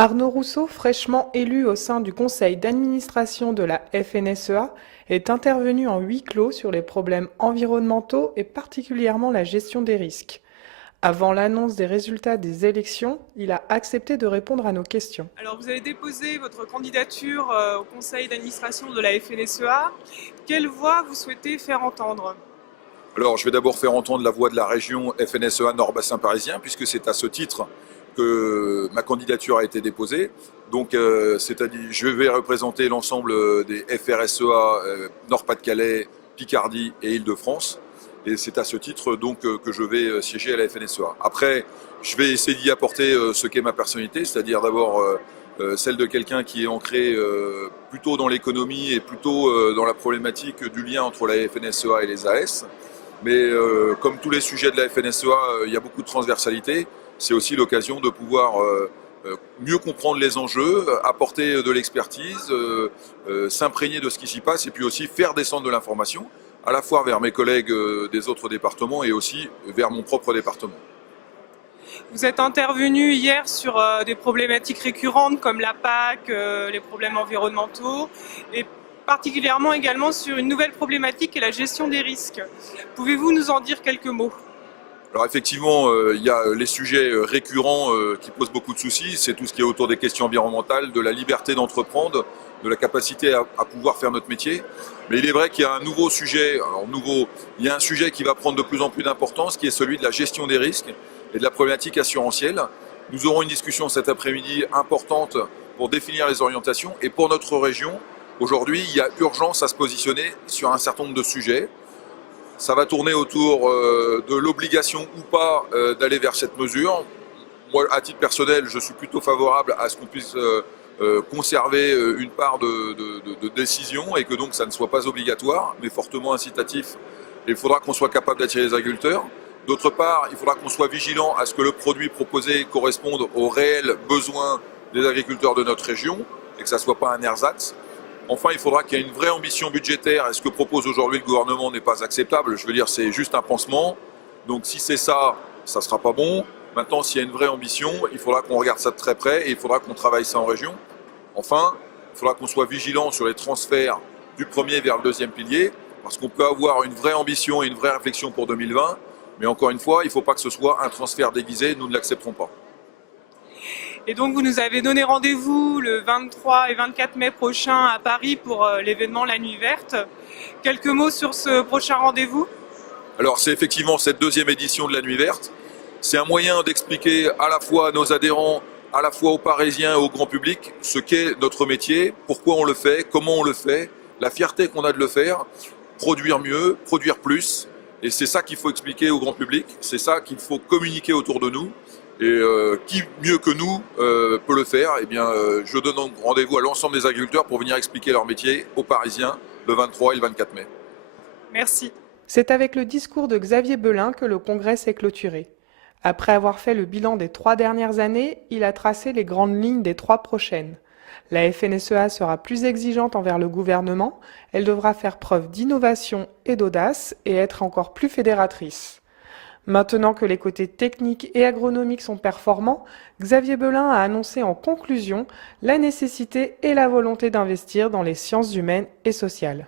Arnaud Rousseau, fraîchement élu au sein du conseil d'administration de la FNSEA, est intervenu en huis clos sur les problèmes environnementaux et particulièrement la gestion des risques. Avant l'annonce des résultats des élections, il a accepté de répondre à nos questions. Alors, vous avez déposé votre candidature au conseil d'administration de la FNSEA. Quelle voix vous souhaitez faire entendre? Alors, je vais d'abord faire entendre la voix de la région FNSEA Nord-Bassin parisien, puisque c'est à ce titre que ma candidature a été déposée. Donc, c'est-à-dire, je vais représenter l'ensemble des FRSEA Nord-Pas-de-Calais, Picardie et Île-de-France. Et c'est à ce titre donc que je vais siéger à la FNSEA. Après, je vais essayer d'y apporter ce qu'est ma personnalité, c'est-à-dire d'abord celle de quelqu'un qui est ancré plutôt dans l'économie et plutôt dans la problématique du lien entre la FNSEA et les AS. Mais comme tous les sujets de la FNSEA, il y a beaucoup de transversalité. C'est aussi l'occasion de pouvoir mieux comprendre les enjeux, apporter de l'expertise, s'imprégner de ce qui s'y passe et puis aussi faire descendre de l'information, à la fois vers mes collègues des autres départements et aussi vers mon propre département. Vous êtes intervenu hier sur des problématiques récurrentes comme la PAC, les problèmes environnementaux et particulièrement également sur une nouvelle problématique qui est la gestion des risques. Pouvez-vous nous en dire quelques mots? Alors effectivement, il y a les sujets récurrents qui posent beaucoup de soucis, c'est tout ce qui est autour des questions environnementales, de la liberté d'entreprendre, de la capacité à pouvoir faire notre métier. Mais il est vrai qu'il y a un nouveau sujet, il y a un sujet qui va prendre de plus en plus d'importance, qui est celui de la gestion des risques et de la problématique assurantielle. Nous aurons une discussion cet après-midi importante pour définir les orientations et pour notre région, aujourd'hui, il y a urgence à se positionner sur un certain nombre de sujets. Ça va tourner autour de l'obligation ou pas d'aller vers cette mesure. Moi, à titre personnel, je suis plutôt favorable à ce qu'on puisse conserver une part de décision et que donc ça ne soit pas obligatoire, mais fortement incitatif. Et il faudra qu'on soit capable d'attirer les agriculteurs. D'autre part, il faudra qu'on soit vigilant à ce que le produit proposé corresponde aux réels besoins des agriculteurs de notre région et que ça ne soit pas un ersatz. Enfin, il faudra qu'il y ait une vraie ambition budgétaire et ce que propose aujourd'hui le gouvernement n'est pas acceptable. Je veux dire, c'est juste un pansement. Donc si c'est ça, ça ne sera pas bon. Maintenant, s'il y a une vraie ambition, il faudra qu'on regarde ça de très près et il faudra qu'on travaille ça en région. Enfin, il faudra qu'on soit vigilant sur les transferts du premier vers le deuxième pilier, parce qu'on peut avoir une vraie ambition et une vraie réflexion pour 2020, mais encore une fois, il ne faut pas que ce soit un transfert déguisé, nous ne l'accepterons pas. Et donc vous nous avez donné rendez-vous le 23 et 24 mai prochain à Paris pour l'événement La Nuit Verte. Quelques mots sur ce prochain rendez-vous? Alors c'est effectivement cette deuxième édition de La Nuit Verte. C'est un moyen d'expliquer à la fois à nos adhérents, à la fois aux Parisiens et au grand public ce qu'est notre métier, pourquoi on le fait, comment on le fait, la fierté qu'on a de le faire, produire mieux, produire plus. Et c'est ça qu'il faut expliquer au grand public, c'est ça qu'il faut communiquer autour de nous. Et qui mieux que nous peut le faire? Eh bien, je donne donc rendez-vous à l'ensemble des agriculteurs pour venir expliquer leur métier aux Parisiens le 23 et le 24 mai. Merci. C'est avec le discours de Xavier Belin que le congrès s'est clôturé. Après avoir fait le bilan des 3 dernières années, il a tracé les grandes lignes des 3 prochaines. La FNSEA sera plus exigeante envers le gouvernement, elle devra faire preuve d'innovation et d'audace et être encore plus fédératrice. Maintenant que les côtés techniques et agronomiques sont performants, Xavier Belin a annoncé en conclusion la nécessité et la volonté d'investir dans les sciences humaines et sociales.